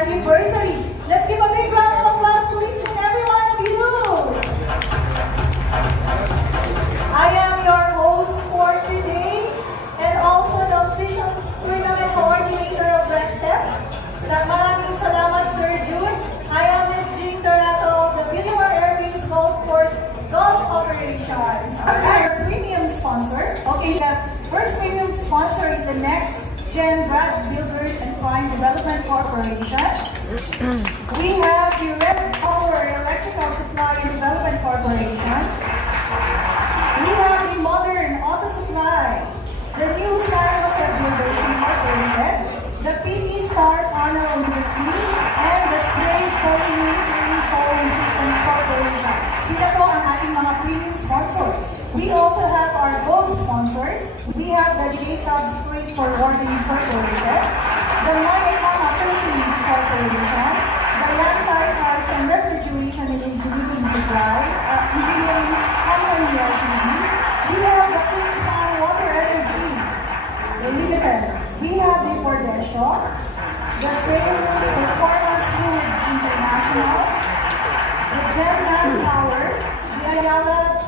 anniversary. Let's give a big round of applause to each and every one of you. I am your host for today and also the official tournament coordinator of RedTech. Maraming salamat, Sir Jude. I am Ms. Jean Dorato of the Villamar Airways Golf Course Golf Operations. Our premium sponsor. Okay, the first premium sponsor is the Next Gen Brand Builders and Prime Development Corporation. We have the Red Power Electrical Supply and Development Corporation. We have the Modern Auto Supply, the New Sarasa Builders Incorporated, the PT Star Panel Industry, and the Spray Foam Systems Corporation. Sila po ang ating mga premium sponsors. We also have our gold sponsors. We have the Jacobs Freight Forwarding Incorporated, the Mayakama Philippines Corporation, the Lantai Cars and Refrigeration and Engineering Supply, Engineering Company Ltd. We have the Queenstown Water Energy Limited. We have the Cordesio, the Sales Performance Foods International, the Gemland Power, the Ayala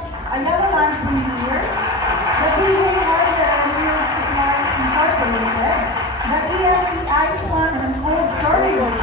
Land Premier, the PJ Hardware and Wheels Supplies Incorporated, the EMP Iceland and Cold Storage,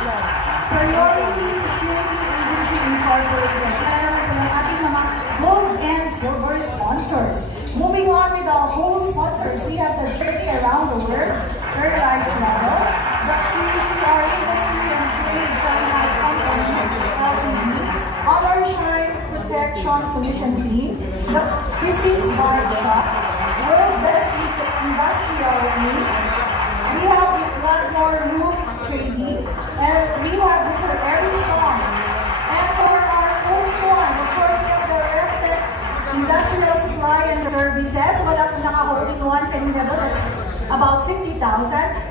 Priority Security Agency Incorporated. Sana naman po ng ating mga gold and silver sponsors. Moving on with our gold sponsors, we have the Journey Around the World, Third Life Travel, the PCR Industry and Trade China Company, Ltd, Honor Shine Protection Solutions Team, the Christie's Bike Shop, World Best Industrial League. We have the Blackmore Roof Trading, and we have Mr. Eric Song. And for our only one, of course, we have the Reftech Industrial Supply and Services. Wala po naka-holding one kanina doon. That's about 50,000.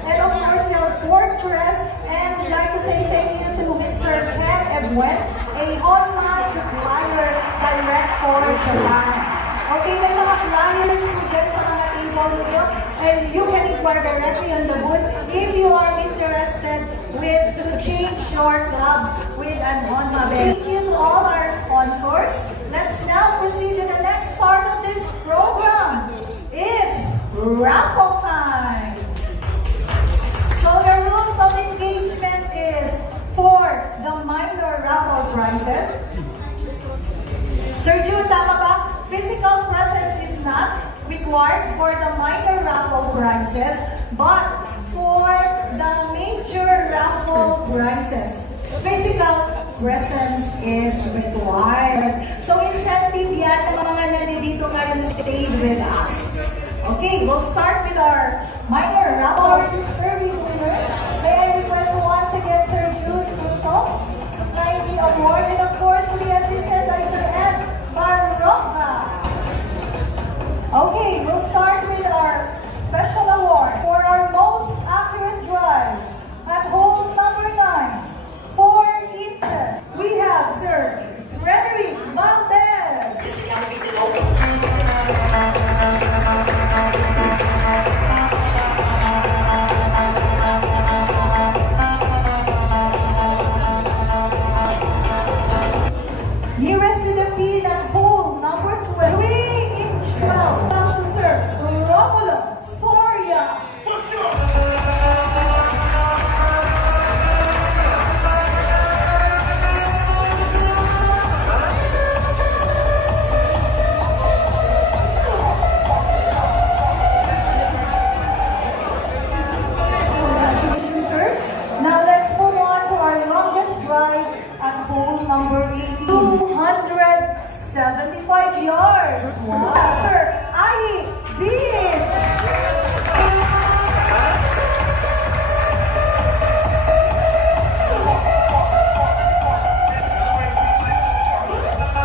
And of course, we have Fortress. And we'd like to say thank you to Mr. Ken Ebuen, a Honma supplier direct for Japan. Okay, may mga flyers po dyan sa mga table niyo. And you can inquire directly on the booth if you are interested to change your gloves with an Honma bag. Thank you to all our sponsors. Let's now proceed to the next part of this program. It's raffle time. So the rules of engagement is for the minor raffle prizes. Sir Jude, tama ba? Physical presence is not required for the minor raffle prizes, but for the major raffle prizes, physical presence is required. So incentive yan ng mga nandito ngayon stayed with us. Okay, we'll start with our minor raffle serving winners. May I request once again Sir Jude to kindly award, and of course to be assisted by Sir Ed Barroca. Okay, we'll start with our special award for our most accurate drive at hole number 9, 4 inches. We have Sir Frederick Valdez. Nearest to the pin at hole number 12, 3 inches. Pass to Sir Romulo Soria. Congratulations, sir. Now let's move on to our longest drive at hole number 18. 275 yards. Wow. Sir, Ahi Beach.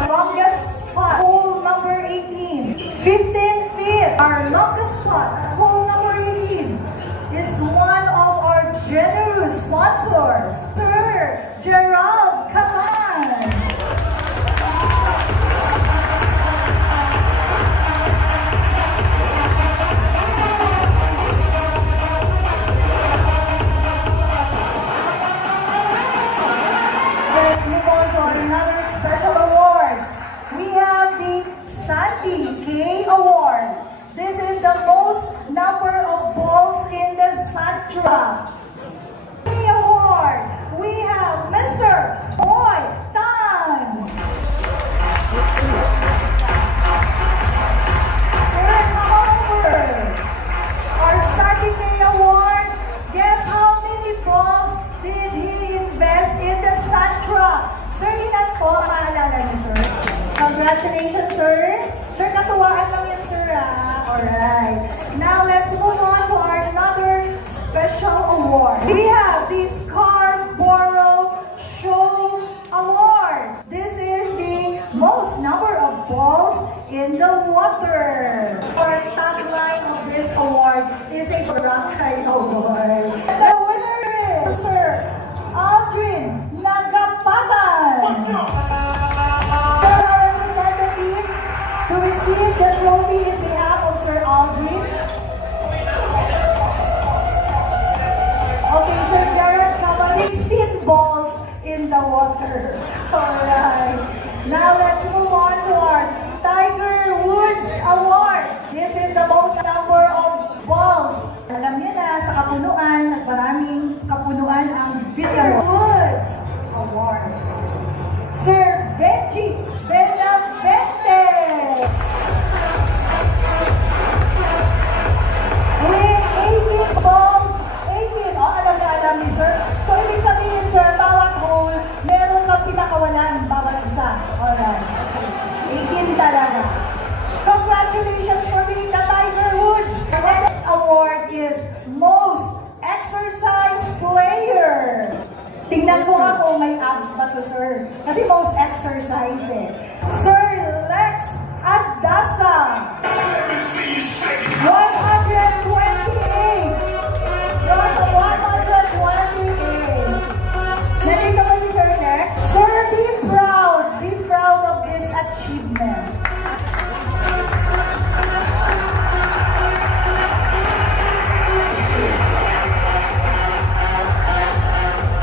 Longest spot, hole number 18. 15 feet. Our longest spot, hole number 18, is one of our generous sponsors, Sir Gerald Kaman. 30K award. This is the most number of balls in the Santra. Award, we have Mr. Boy Tan. Sir, come over. Our 30K award, guess how many balls did he invest in the Santra? Sir, ilan po ang maalala niyo, sir? Congratulations, sir. Sir, katuwaan lang yan, sir. Alright. Now, let's move on to our another special award. We have the Scarborough Show Award. This is the most number of balls in the water. Our tagline of this award is a barangay award. And the winner is Sir Aldrin Nagapatan. Sir, our representative to receive the trophy in behalf of Sir Aldrin. Okay, Sir Jared, come on. 16 balls in the water. Alright. Now let's move on to our Tiger Woods Award. This is the most number of balls. Alam niyo na, sa kapunuan, at maraming kapunuan ang Tiger Woods Award. Sir Benji Benavente. With 18 balls, 18. Oh, alam ni sir. So, ibig sabihin, sir, bawat hole, meron kang pinakawalan, bawat isa. Alright. 18 talaga. Congratulations for being the Tiger Woods. The next award is Most Exercise Player. Tingnan ko nga kung may abs ba to, sir. Kasi most exercise eh. Sir Lex Adasa. 128. Nasa 128. Nandito ba si Sir Lex? Sir, be proud. Be proud of this achievement.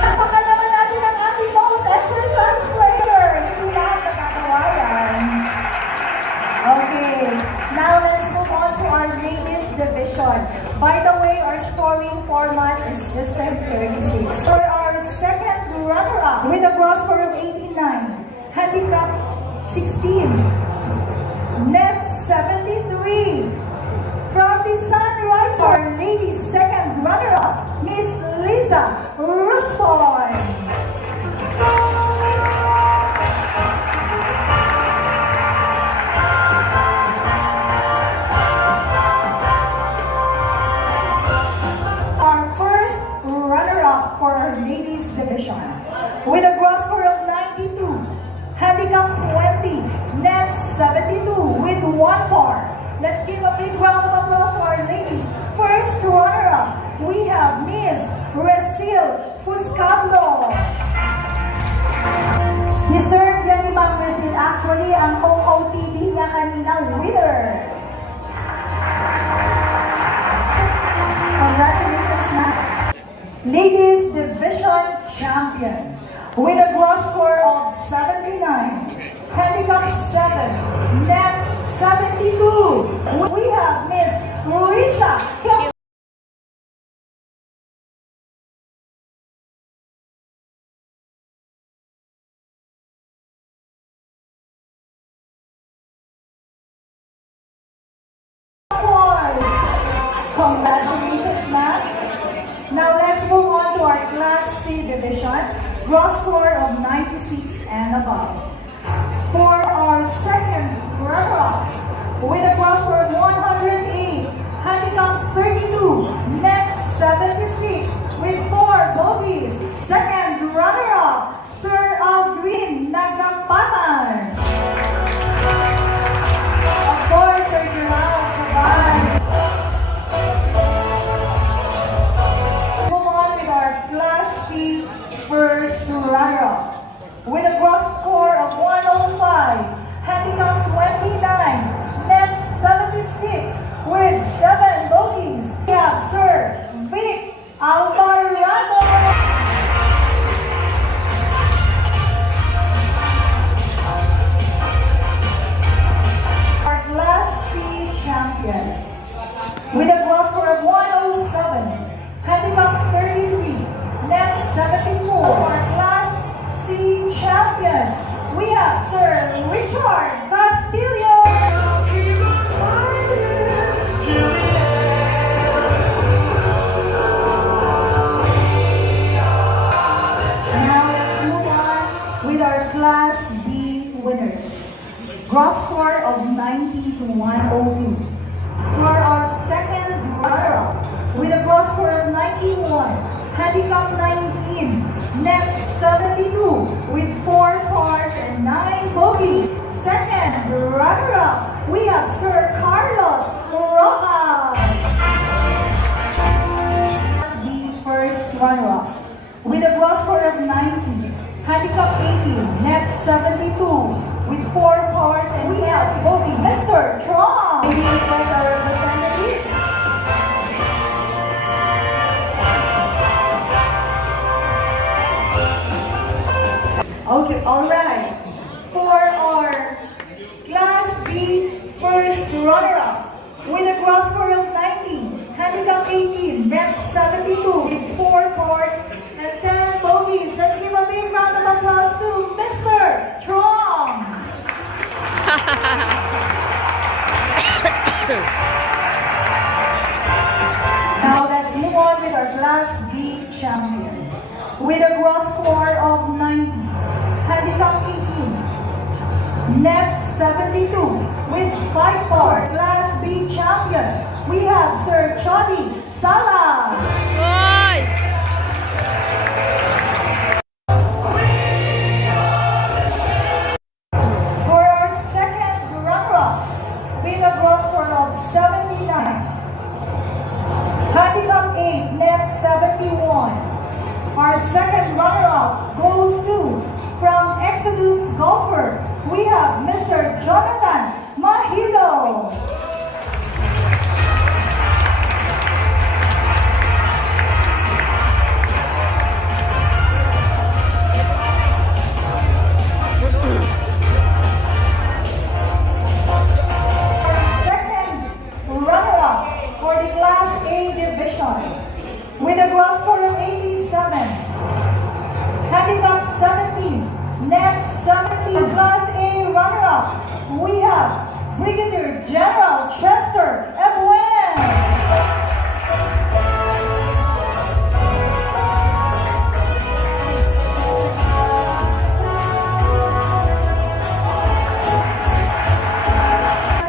Napaka naman natin ang ating most exercise player. Hindi lahat nakagawa yan. Okay, now let's move on to our ladies division. By the way, our scoring format is System 36. For our second runner-up with a gross score of 89, handicap 16, net 73. From the Sunrise, our ladies second runner-up, Miss Liza Rustoy. For our ladies division with a gross score of 92, handicap 20, net 72 with 1 par. Let's give a big round of applause to our ladies. First runner-up, we have Miss Resil Fuscablo. Deserve yan ni Ma'am Resil. Actually, ang OOTD niya kaninang winner. Congratulations, ma'am. Ladies Division Champion with a gross score of 79, handicap 7, net 72. We have Miss Luisa. Congratulations, ma'am. Now let's move on to our Class C division, gross score of 96 and above. For our second runner-up, with a gross score of 108, handicap 32, net 76, with 4 bogeys. Second runner-up, Sir Aldrin Nagapatan. Of course, Sir Gerald survived. Class C first runner-up with a gross score of 105, handicap 29, net 76 with 7 bogeys. We have Sir Vic Alvarado. Our have Sir Richard Castillo. Now let's move on with our Class B winners. Gross score of 90 to 102. For our second runner-up, with a gross score of 91, handicap 19, net 72, with 4 cars and 9 bogeys. Second runner-up, we have Sir Carlos Rojas. The first runner-up, with a gross score of 90, handicap 18, net 72, with 4 cars and we have bogeys. Mr. Tron, maybe it was our representative. Okay, alright. For our Class B first runner-up, with a gross score of 90, handicap 18, net 72, with 4 cars and 10 bogeys. Let's give a big round of applause to Mr. Trong. Now let's move on with our Class B champion. With a gross score of 90, handicap 18, net 72, with 5 cars. Class B champion, we have Sir Chody Salas. For our second runner-up, with a gross score of 79, handicap 8, net 71. Our second runner-up goes to, from Exodus Golfer, we have Mr. Jonathan Mahilo. Our second runner-up for the Class A division, with a gross score of 87, handicap 17, net 70. Class A runner-up, we have Brigadier General Chester Ebuen.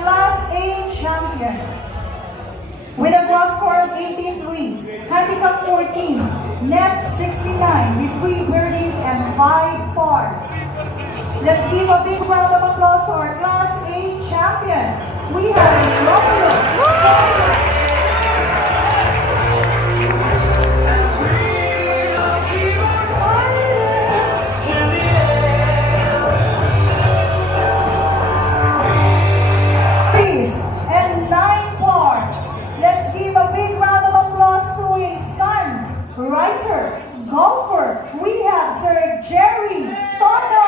Class A champion, with a gross score of 18-3, handicap 14, net 69, with 3 birdies and 5 pars. Let's give a big round of applause to our Class A champion. We have Romeo. And 9 pars. Let's give a big round of applause to a sunriser golfer. We have Sir Jerry Torno.